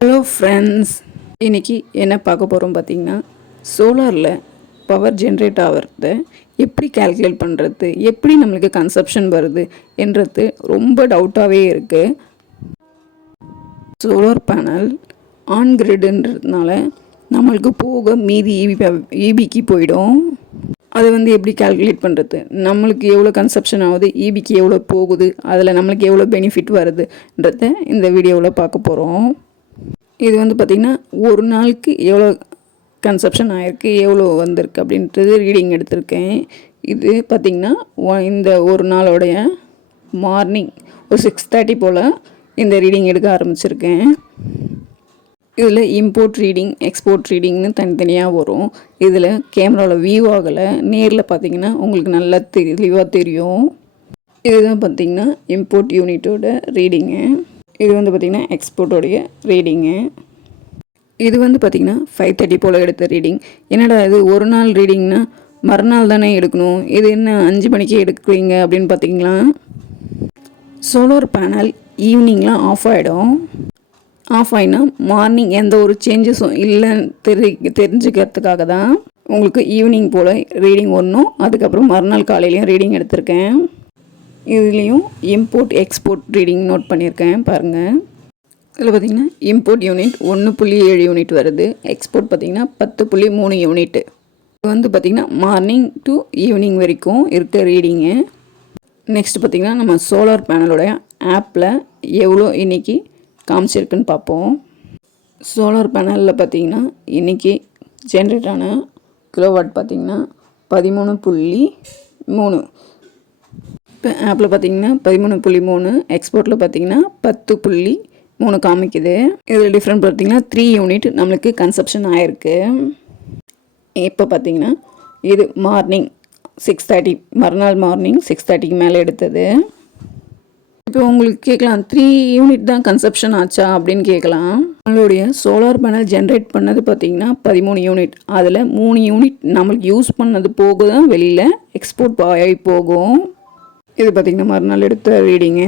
Hello friends, இன்றைக்கி என்ன பார்க்க போகிறோம் பார்த்திங்கன்னா, சோலாரில் பவர் ஜென்ரேட் ஆகிறத எப்படி கால்குலேட் பண்ணுறது, எப்படி நம்மளுக்கு கன்சப்ஷன் வருது என்றது ரொம்ப டவுட்டாகவே இருக்குது. சோலார் பேனல் ஆன் கிரிட்ன்றதுனால நம்மளுக்கு போக மீதி ஈபிக்கு போயிடும். அதை எப்படி கால்குலேட் பண்ணுறது, நம்மளுக்கு எவ்வளோ கன்சப்ஷன் ஆகுது, ஈபிக்கு எவ்வளோ போகுது, அதில் நம்மளுக்கு எவ்வளோ பெனிஃபிட் வருதுன்றத இந்த வீடியோவில் பார்க்க போகிறோம். இது பார்த்திங்கன்னா ஒரு நாளுக்கு எவ்வளோ கன்சப்ஷன் ஆகிருக்கு, எவ்வளோ வந்திருக்கு அப்படின்றது ரீடிங் எடுத்திருக்கேன். இது பார்த்திங்கன்னா இந்த ஒரு நாளோடைய மார்னிங் ஒரு 6:30 போல் இந்த ரீடிங் எடுக்க ஆரம்பிச்சிருக்கேன். இதில் இம்போர்ட் ரீடிங், எக்ஸ்போர்ட் ரீடிங்னு தனித்தனியாக வரும். இதில் கேமராவில் வியூ ஆகலை, நேரில் பார்த்திங்கன்னா உங்களுக்கு நல்லா தெளிவாக தெரியும். இதுதான் பார்த்திங்கன்னா இம்போர்ட் யூனிட்டோட ரீடிங்கு. இது பார்த்திங்கன்னா எக்ஸ்போர்ட்டோடைய ரீடிங்கு. இது பார்த்திங்கன்னா 5:30 போல் எடுத்த ரீடிங். என்னடா இது ஒரு நாள் ரீடிங்னா மறுநாள் தானே எடுக்கணும், இது என்ன 5 மணிக்கே எடுக்கிறீங்க அப்படின்னு பார்த்திங்களா, சோலார் பேனல் ஈவினிங்லாம் ஆஃப் ஆகிடும். ஆஃப் ஆகினா மார்னிங் எந்த ஒரு சேஞ்சஸும் இல்லைன்னு தெரிஞ்சுக்கிறதுக்காக தான் உங்களுக்கு ஈவினிங் போல் ரீடிங் ஒன்றும், அதுக்கப்புறம் மறுநாள் காலையிலையும் ரீடிங் எடுத்திருக்கேன். இதுலேயும் இம்போர்ட் எக்ஸ்போர்ட் ரீடிங் நோட் பண்ணியிருக்கேன் பாருங்கள். இதில் பார்த்திங்கன்னா இம்போர்ட் யூனிட் 1.7 யூனிட் வருது, எக்ஸ்போர்ட் பார்த்திங்கன்னா 10.3 யூனிட்டு. இது பார்த்திங்கன்னா மார்னிங் டு ஈவினிங் வரைக்கும் இருக்க ரீடிங்கு. நெக்ஸ்ட் பார்த்திங்கன்னா நம்ம சோலார் பேனலோடைய ஆப்பில் எவ்வளோ இன்றைக்கி காமிச்சிருக்குன்னு பார்ப்போம். சோலார் பேனலில் பார்த்திங்கன்னா இன்றைக்கி ஜென்ரேட் ஆன கிலோவாட் பார்த்திங்கன்னா 13.3. இப்போ ஆப்பில் பார்த்திங்கன்னா 13.3, எக்ஸ்போர்ட்டில் பார்த்திங்கன்னா 10.3 காமிக்குது. இதில் டிஃப்ரெண்ட் பார்த்திங்கன்னா 3 யூனிட் நம்மளுக்கு கன்சப்ஷன் ஆகிருக்கு. இப்போ பார்த்திங்கன்னா இது மார்னிங் 6:30, மறுநாள் மார்னிங் 6:30க்கு மேலே எடுத்தது. இப்போ உங்களுக்கு கேட்கலாம், 3 யூனிட் தான் கன்சப்ஷன் ஆச்சா அப்படின்னு கேட்கலாம். நம்மளுடைய சோலார் பேனல் ஜென்ரேட் பண்ணது பார்த்திங்கன்னா 13 யூனிட். அதில் 3 யூனிட் நம்மளுக்கு யூஸ் பண்ணது போக தான் வெளியில் எக்ஸ்போர்ட் ஆகி போகும். இது பார்த்திங்கன்னா மறுநாள் எடுத்த ரீடிங்கு.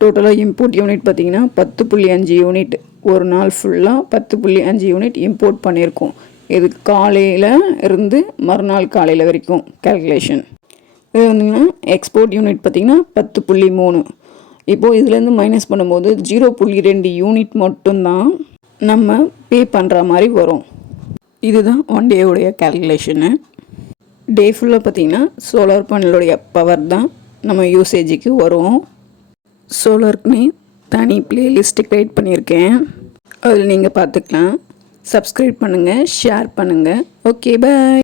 டோட்டலாக இம்போர்ட் யூனிட் பார்த்திங்கன்னா 10.5 யூனிட். ஒரு நாள் ஃபுல்லாக 10.5 யூனிட் இம்போர்ட் பண்ணியிருக்கோம். இது காலையில் இருந்து மறுநாள் காலையில் வரைக்கும் கால்குலேஷன். இது எக்ஸ்போர்ட் யூனிட் பார்த்திங்கன்னா 10.3. இப்போது இதுலேருந்து மைனஸ் பண்ணும்போது 0.2 யூனிட் மட்டும்தான் நம்ம பே பண்ணுற மாதிரி வரும். இதுதான் 1 டேவுடைய கால்குலேஷனு. டே ஃபுல்லாக பார்த்திங்கன்னா சோலார் பேனலுடைய பவர் தான் நம்ம யூசேஜுக்கு வரும். சோலாருக்குன்னு தனி பிளேலிஸ்ட்டு க்ரியேட் பண்ணியிருக்கேன், அதில் நீங்கள் பார்த்துக்கலாம். சப்ஸ்கிரைப் பண்ணுங்கள், ஷேர் பண்ணுங்கள். ஓகே, பாய்.